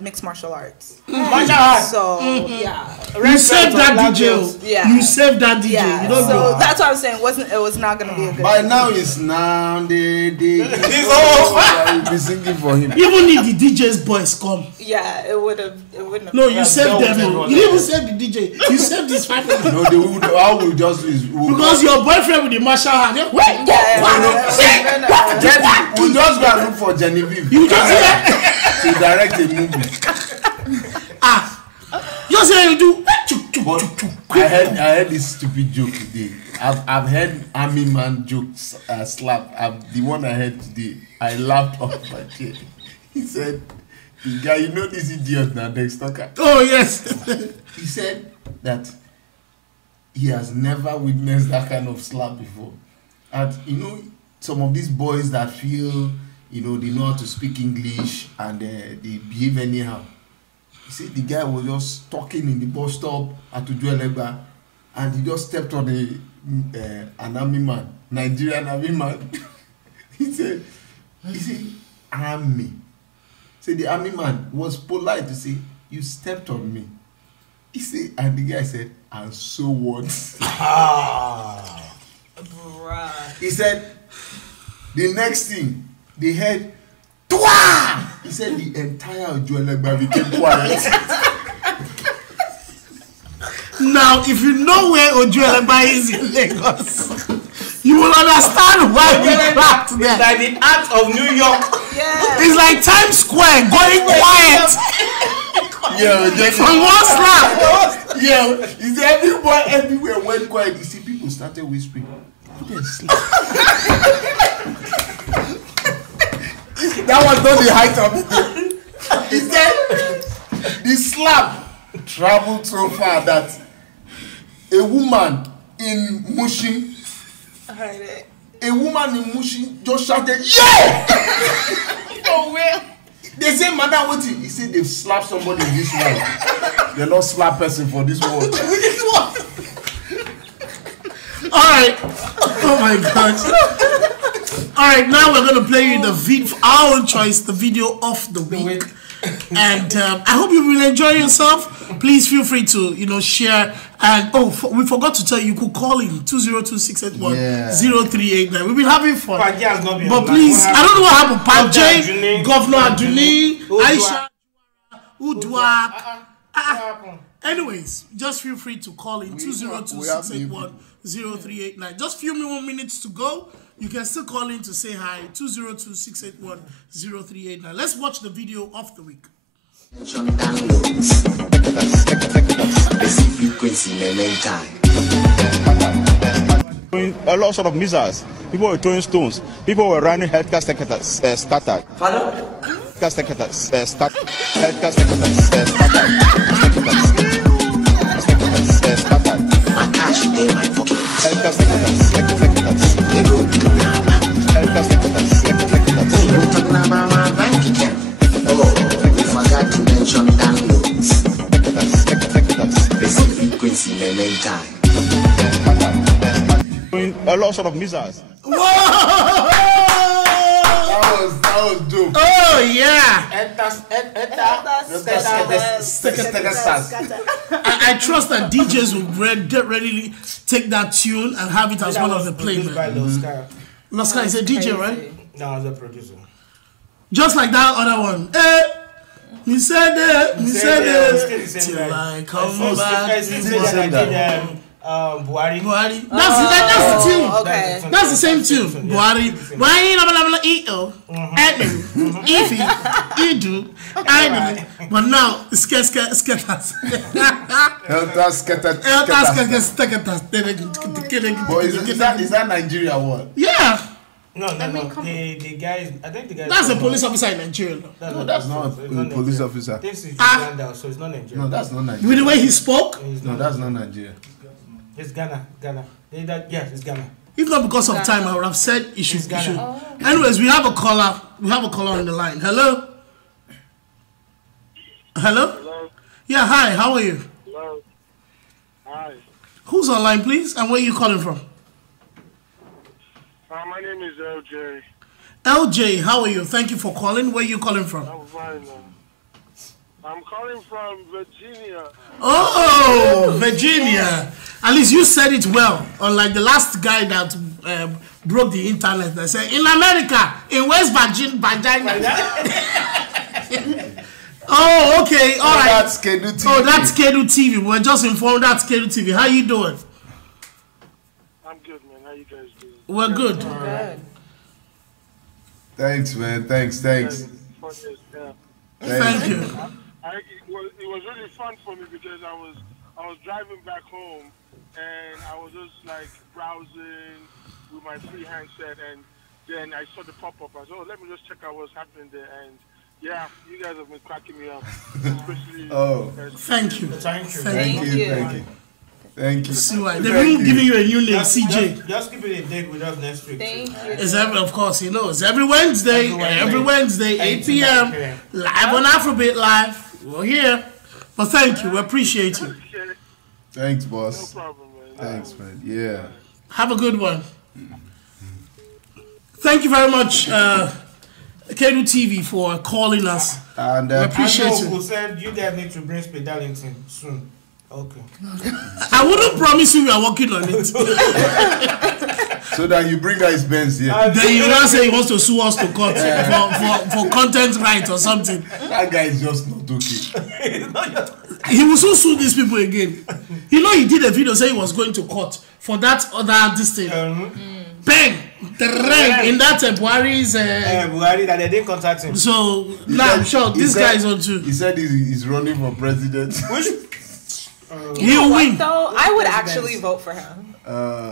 mixed martial arts. Martial arts. So yeah, you saved that DJ. Yeah, you saved that DJ. Yeah. You don't know. That's what I'm saying. It was not gonna be a good. By now it's now the we'll be singing for him. Even if the DJ's boys come. Yeah, it wouldn't have. No, you saved them. You didn't even save the DJ. You saved his family. No, they would. How will just because your boyfriend with the martial hand. We'll just go and look for Genevieve. You just to direct a movie. Just say you do. I heard this stupid joke today. I've heard army man jokes slap. The one I heard today, I laughed off my chair. He said, "The guy, you know this idiot now, Dexter." Oh yes. He said that he has never witnessed that kind of slap before. And you know, some of these boys that feel, you know, they know how to speak English and they behave anyhow. You see, the guy was just talking in the bus stop at Ujuelegba, and he just stepped on an army man, Nigerian army man. He said, army. So the army man was polite to say, "You stepped on me." He said, and the guy said, "And so what?" He said, the next thing they heard, "Twa!" He said the entire Ujuelegba became quiet. Now, if you know where Ujuelegba is in Lagos, you will understand why we clapped there. It's like the art of New York. Yeah. It's like Times Square going quiet. From one slap. Is everywhere went quiet. You see, people started whispering. That was not the height of it. He said the slap traveled so far that a woman in Mushin just shouted, "Yeah!" Oh, where? They say, "Madam, what?" He said they've slapped somebody in this world. They're not slap person for this world. Alright. Oh my God. Alright, now we're going to play you our own choice, the video of the week. And I hope you will enjoy yourself. Please feel free to, share. And we forgot to tell you, you could call in 202-681-0389. We've been having fun. But please, I don't know what happened. Pajay, Governor Aduni, Aisha, Udwa. Anyways, just feel free to call in 202-681-0389. Just few more minutes to go. You can still call in to say hi. 202-681-0389. Let's watch the video of the week. A lot of missiles. People were throwing stones. People were running healthcare sectors scattered. Healthcare sectors scattered. Healthcare sectors scattered. My cash in my pocket. Healthcare sectors. Oh, we forgot to mention downloads. Basic frequency in the meantime. A lot of missiles. Whoa! That was dope. Oh yeah! I trust that DJs will readily take that tune and have it as one of the playlists. Loska is a DJ, right? No, I was a producer. Just like that other one. Me said till I come back. Buhari. That's the tune. Okay. That's the same tune. Buhari. But now it's Is that Nigeria what? Yeah. No. The guys, I think the guys. That's a police officer in Nigeria. No, that's not a police officer. This is Uganda, so it's not Nigeria. No, that's not Nigeria. With the way he spoke? No, that's not Nigeria. It's Ghana. Yes, it's Ghana. If not because of time, I would have said it should. Anyways, we have a caller. We have a caller on the line. Hello? Hello? Yeah, hi. How are you? Hello. Hi. Who's online, please? And where are you calling from? My name is LJ. LJ, how are you? Thank you for calling. Where are you calling from? I'm fine. I'm calling from Virginia. Oh, Virginia. At least you said it well. Unlike the last guy that broke the internet that said, in America, in West Virginia. Oh, okay. All right. That's Kedu TV. Oh, that's Kedu TV. We're just informed that's Kedu TV. How you doing? I'm good, man. How you guys doing? We're good. Good. Thanks, man. Thanks. Thank you. I it was really fun for me because I was driving back home and I was just like browsing with my free handset, and then I saw the pop-up. I said, let me just check out what's happening there. And yeah, you guys have been cracking me up. Especially Thank you. Thank you. They're even giving you a new name, CJ. Just keep it a date with us next week. Thank you. It's of course, he knows. Every Wednesday, 8 p.m. live on Afrobeat Live. We're here. But thank you. We appreciate you. Thanks, boss. No problem, man. Thanks, man. Yeah. Have a good one. Thank you very much, Kedu TV, for calling us. And we appreciate it. it. Said you guys need to bring Speed Darlington soon. Okay. I wouldn't promise you we are working on it. So that you bring his Benz here. Then you now say he wants to sue us to court for content right or something. That guy is just not okay. He will soon sue these people again. You know, he did a video saying he was going to court for that other this thing. Bang! In that Buhari's Buhari that they didn't contact him. So now I'm sure this guy is on too. He said he's running for president. He'll win. So I would actually vote for him.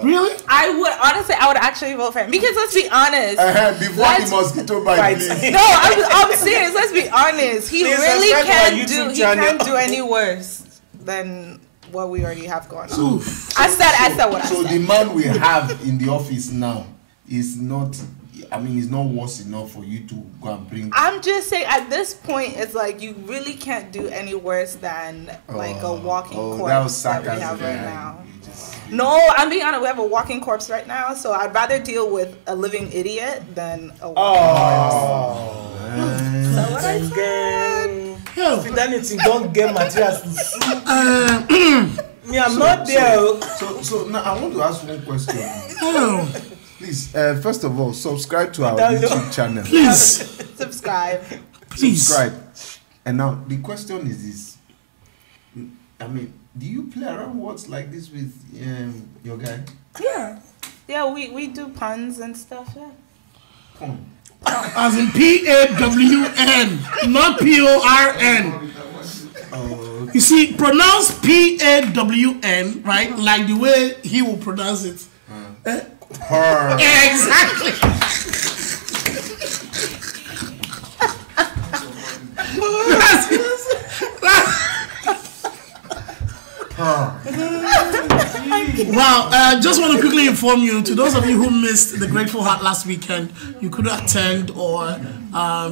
Really? I would actually vote for him because let's be honest. Before the mosquito bite, please. No, I'm serious. Let's be honest. He really can't do any worse than what we already have going on. I said what I said. So the man we have in the office now is not. I mean, it's not worse enough for you to go and bring. I'm just saying, at this point, it's like you really can't do any worse than like a walking corpse that we have right now. No, I'm being honest. We have a walking corpse right now, so I'd rather deal with a living idiot than a walking corpse. So what I said. Fidelity don't get materials to sue. Me, I'm not there. So now I want to ask one question. Please, first of all, subscribe to our YouTube channel. Please. Subscribe. Please. Subscribe. And now, the question is this. I mean, do you play around words like this with your guy? Yeah. Yeah, we do puns and stuff, yeah. Pun. As in P-A-W-N, not P-O-R-N. You see, pronounce P-A-W-N, right? Like the way he will pronounce it. Her. Exactly. Wow, just want to quickly inform you, to those of you who missed the Grateful Heart last weekend, you couldn't attend or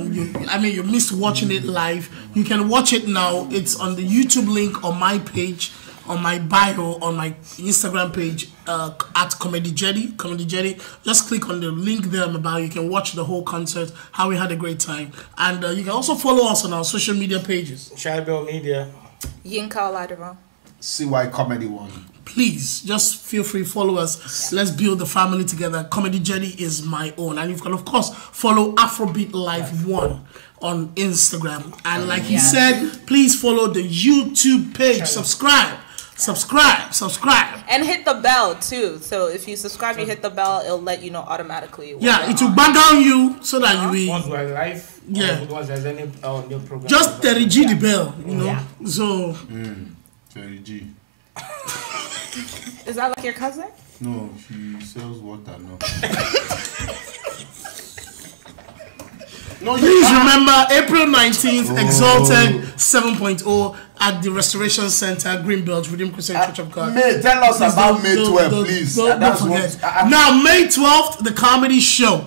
you missed watching it live. You can watch it now. It's on the YouTube link on my page, on my bio, on my Instagram page at Comedy Jetty. Just click on the link there in my bio. You can watch the whole concert, how we had a great time. And you can also follow us on our social media pages. Tribal Media. Yinka Oladiran. CY Comedy 1. Please, just feel free, follow us. Let's build the family together. Comedy Jetty is my own. And you can, of course, follow Afrobeat Live 1 on Instagram. And like he said, please follow the YouTube page. Subscribe. And hit the bell, too. So if you subscribe, you hit the bell, it'll let you know automatically. Yeah, it will bang down you so that you will. Once we're live, once there's any new program. Just 30G the bell, you know. Yeah. So. 30G. Is that like your cousin? No, she sells water now. Please remember April 19th, Exalted 7.0 at the Restoration Center, Greenbelt, Redeemed Christian Church of God. May, tell us about May 12th, please. Don't forget. Now, May 12th, the comedy show.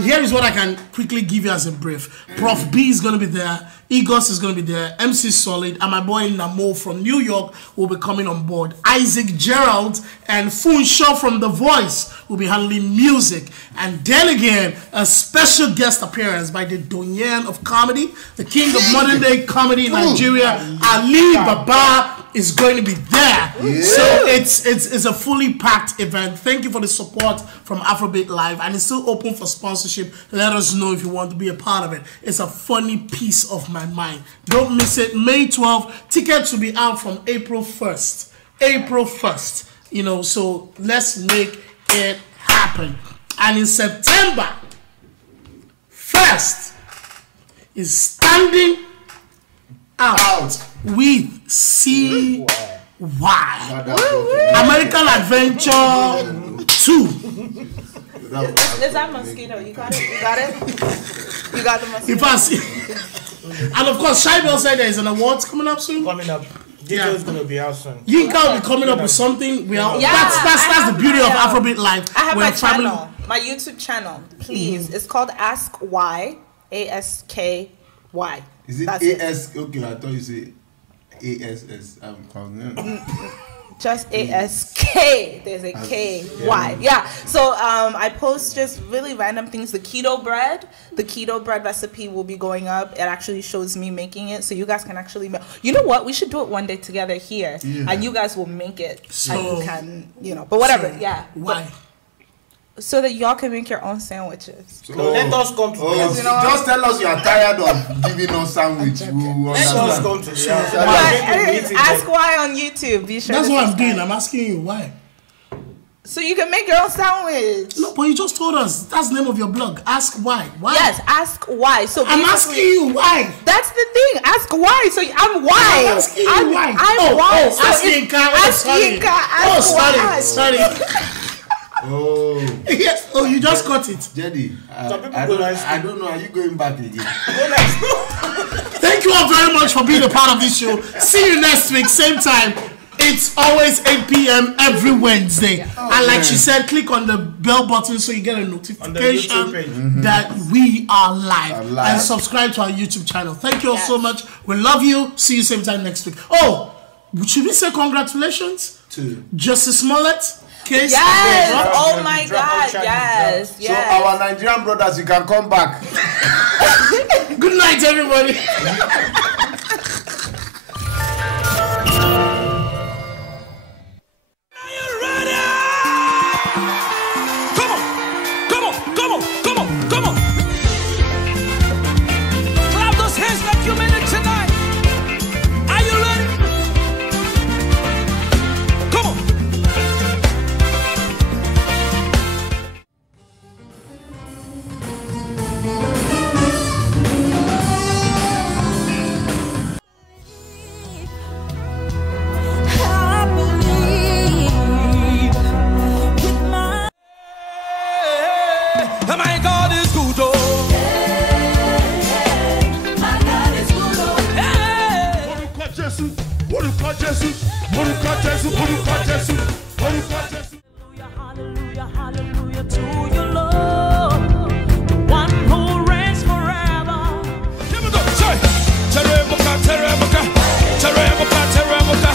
Here is what I can quickly give you as a brief. Prof B is going to be there. Egos is going to be there. MC Solid and my boy Namo from New York will be coming on board. Isaac Gerald and Funshaw from The Voice will be handling music. And then again, a special guest appearance by the Donyen of comedy, the king of modern day comedy in Nigeria, Ali Baba is going to be there. Yeah. So it's a fully packed event. Thank you for the support from Afrobeat Live, and it's still open for sponsorship. Let us know if you want to be a part of it. It's a funny piece of my mind. Don't miss it. May 12th. Tickets will be out from April 1st. April 1st. You know, so let's make it happen. And in September 1st is Standing out with CY. American Adventure 2. Is that mosquito? You got it? You got it? You got the mosquito? If I see. And of course, Shybel said there is an awards coming up soon. Coming up. Details gonna be out soon. Yinka will be coming up with something. We are. That's the beauty of Afrobeat Live. I have my channel, my YouTube channel. Please, it's called Ask Why. ASKY. Is it AS? Okay, I thought you said ASS. Just ASK. There's a KY. Yeah. So I post just really random things. The keto bread recipe will be going up. It actually shows me making it, so you guys can actually make. You know what? We should do it one day together here, and you guys will make it. So and you can, but whatever. Why? So that y'all can make your own sandwiches. So let us come to the house. Just tell us you are tired of giving us sandwich. Let us come to the house. Ask why on YouTube. Be sure. That's what I'm doing. I'm asking you why. So you can make your own sandwich. No, but you just told us that's the name of your blog. Ask why. Why? Yes, ask why. So I'm asking you why. That's the thing. Ask why. So I'm why. I'm asking you why. I'm why. So ask Yinka. Sorry. Oh. Yes. Oh, you just got it. Jenny, I don't know. Are you going back again? Thank you all very much for being a part of this show. See you next week, same time. It's always 8 p.m. every Wednesday. And like she said, click on the bell button so you get a notification that we are live. And subscribe to our YouTube channel. Thank you all so much. We love you. See you same time next week. Oh, should we say congratulations to Justice Smollett? Case yes! Oh my God! Yes! So our Nigerian brothers, you can come back. Good night, everybody. Hallelujah, hallelujah to your Lord, the one who reigns forever. Here we go. Say, Teremuka, Teremuka, Teremuka, Teremuka,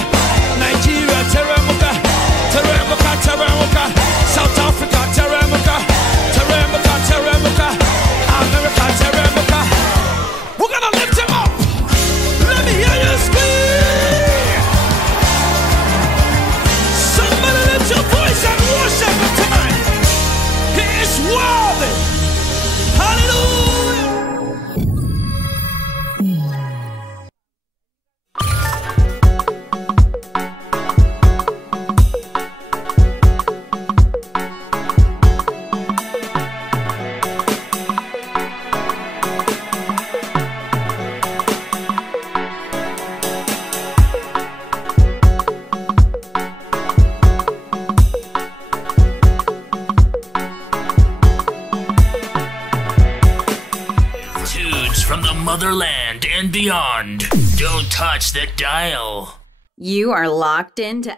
Nigeria, Teremuka, Teremuka, Teremuka, South Africa, Teremuka, Teremuka, Teremuka, America, Teremuka. We're gonna lift him up. Let me hear you scream. Somebody lift your voice and worship him tonight. He is worthy. Hallelujah. From the motherland and beyond. Don't touch the dial. You are locked into